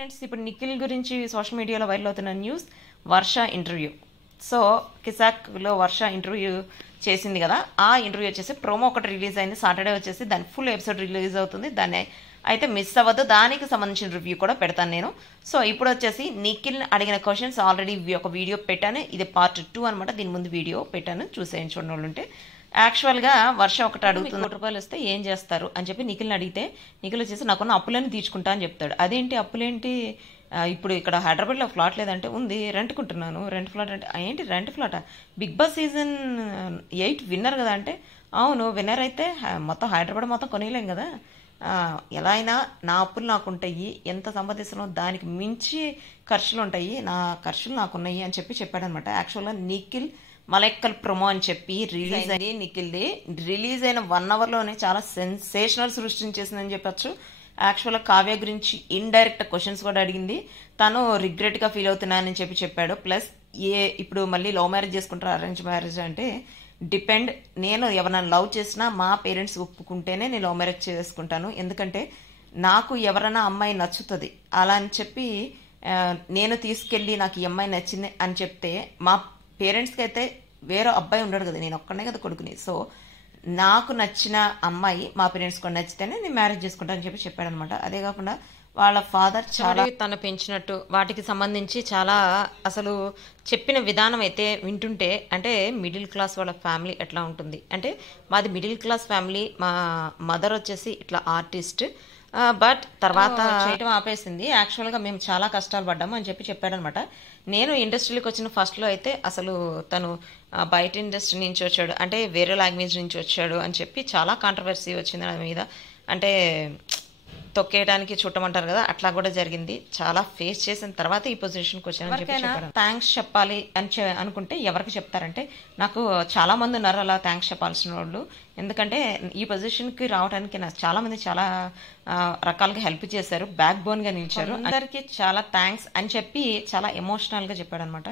Friends, ఇప్పుడు నిఖిల్ గురించి social మీడియాలో వైరల్ అవుతున్న న్యూస్ వర్ష ఇంటర్వ్యూ. సో కిసాక్లో వర్ష ఇంటర్వ్యూ చేసింది కదా, ఆ ఇంటర్వ్యూ వచ్చేసి ప్రోమో ఒకటి రిలీజ్ అయింది సాటర్డే, వచ్చేసి దాని ఫుల్ ఎపిసోడ్ రిలీజ్ అవుతుంది. దాన్ని అయితే మిస్ అవ్వద్దు, దానికి సంబంధించిన రివ్యూ కూడా పెడతాను నేను. సో ఇప్పుడు వచ్చేసి నిఖిల్ అడిగిన క్వశ్చన్స్ ఆల్రెడీ ఒక వీడియో పెట్టాను, ఇది పార్ట్ 2 అనమాట. దీని ముందు వీడియో పెట్టాను, చూసేయండి చూడండి వాళ్ళు ఉంటే. యాక్చువల్గా వర్ష ఒకటి అడుగుతుంది, ₹1 వస్తే ఏం చేస్తారు అని చెప్పి నిఖిల్ని అడిగితే, నిఖిల్ వచ్చేసి నాకున్న అప్పులని తీర్చుకుంటా అని చెప్తాడు. అదేంటి అప్పులేంటి, ఇప్పుడు ఇక్కడ హైదరాబాద్లో ఫ్లాట్ లేదంటే ఉంది, రెంట్కుంటున్నాను. రెంట్ ఫ్లాట్ అంటే ఏంటి రెంట్ ఫ్లాటా, బిగ్ బాస్ సీజన్ 8 విన్నర్ కదా అంటే, అవును విన్నర్ అయితే మొత్తం హైదరాబాద్ మొత్తం కొనేయలేం కదా, ఎలా అయినా నా అప్పులు నాకు ఉంటాయి, ఎంత సంపాదిస్తున్నావు దానికి మించి ఖర్చులు ఉంటాయి, నా ఖర్చులు నాకున్నాయి అని చెప్పి చెప్పాడనమాట. యాక్చువల్గా నిఖిల్ మలైక్కల్ ప్రొమో అని చెప్పి రిలీజ్ అయింది. నిఖిల్ది రిలీజ్ అయిన 1 అవర్లోనే చాలా సెన్సేషనల్ సృష్టించేసిందని చెప్పచ్చు. యాక్చువల్గా కావ్య గురించి ఇండైరెక్ట్ క్వశ్చన్స్ కూడా అడిగింది. తను రిగ్రెట్గా ఫీల్ అవుతున్నానని చెప్పి చెప్పాడు. ప్లస్ ఇప్పుడు మళ్ళీ లవ్ మ్యారేజ్ చేసుకుంటారు అరేంజ్ మ్యారేజ్ అంటే డిపెండ్, నేను ఎవరైనా లవ్ చేసినా మా పేరెంట్స్ ఒప్పుకుంటేనే నేను లవ్ మ్యారేజ్ చేసుకుంటాను, ఎందుకంటే నాకు ఎవరైనా అమ్మాయి నచ్చుతుంది అలా అని చెప్పి నేను తీసుకెళ్ళి నాకు ఈ అమ్మాయి నచ్చింది అని చెప్తే మా పేరెంట్స్కి అయితే వేరే అబ్బాయి ఉండడు కదా, నేను ఒక్కనే కదా కొడుకుని. సో నాకు నచ్చిన అమ్మాయి మా పేరెంట్స్ కూడా నచ్చితేనే నేను మ్యారేజ్ చేసుకుంటానని చెప్పి చెప్పాడనమాట. అదే కాకుండా వాళ్ళ ఫాదర్ చాలా తను పెంచినట్టు వాటికి సంబంధించి చాలా అసలు చెప్పిన విధానం అయితే వింటుంటే, అంటే మిడిల్ క్లాస్ వాళ్ళ ఫ్యామిలీ ఎట్లా ఉంటుంది అంటే, మాది మిడిల్ క్లాస్ ఫ్యామిలీ, మా మదర్ వచ్చేసి ఇట్లా ఆర్టిస్ట్, బట్ తర్వాత చేయటం ఆపేసింది. యాక్చువల్గా మేము చాలా కష్టాలు పడ్డాము అని చెప్పి చెప్పాడనమాట. నేను ఇండస్ట్రీలోకి వచ్చిన ఫస్ట్లో అయితే అసలు తను బయట ఇండస్ట్రీ నుంచి వచ్చాడు అంటే వేరే లాంగ్వేజ్ నుంచి వచ్చాడు అని చెప్పి చాలా కాంట్రవర్సీ వచ్చింది నా మీద, అంటే తొక్కేయడానికి చుట్టమంటారు కదా, అట్లా కూడా జరిగింది. చాలా ఫేస్ చేసిన తర్వాత ఈ పొజిషన్కి వచ్చాను. థ్యాంక్స్ చెప్పాలి అని అనుకుంటే ఎవరికి చెప్తారంటే, నాకు చాలా మంది ఉన్నారు అలా థ్యాంక్స్ చెప్పాల్సిన వాళ్ళు, ఎందుకంటే ఈ పొజిషన్కి రావడానికి నాకు చాలా మంది చాలా రకాలుగా హెల్ప్ చేశారు, బ్యాక్ బోన్గా నిలిచారు. అందరికీ చాలా థ్యాంక్స్ అని చెప్పి చాలా ఎమోషనల్గా చెప్పాడు అనమాట.